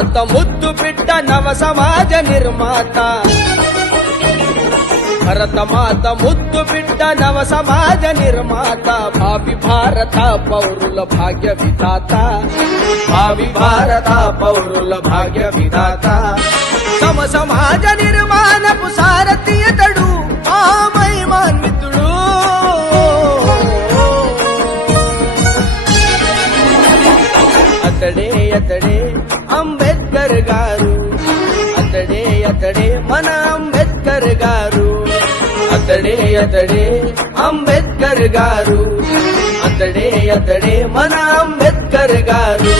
భరతమాత ముద్దు బిడ్డ నవ సమాజ నిర్మాత భరతమాత ముద్దు బిడ్డ నవ సమాజ నిర్మాత భావి భారత పౌరుల భాగ్య విధాత భావి భారత పౌరుల భాగ్య విధాత సమ సమాజ నిర్మాణపు సారథియతడు ఆ మహిమాన్వితుడు అతడే అతడే అంబేద్కర్ గారు అతడే అతడే మన అంబేద్కర్ గారు అతడే అతడే అంబేద్కర్ గారు అతడే అతడే మన అంబేద్కర్ గారు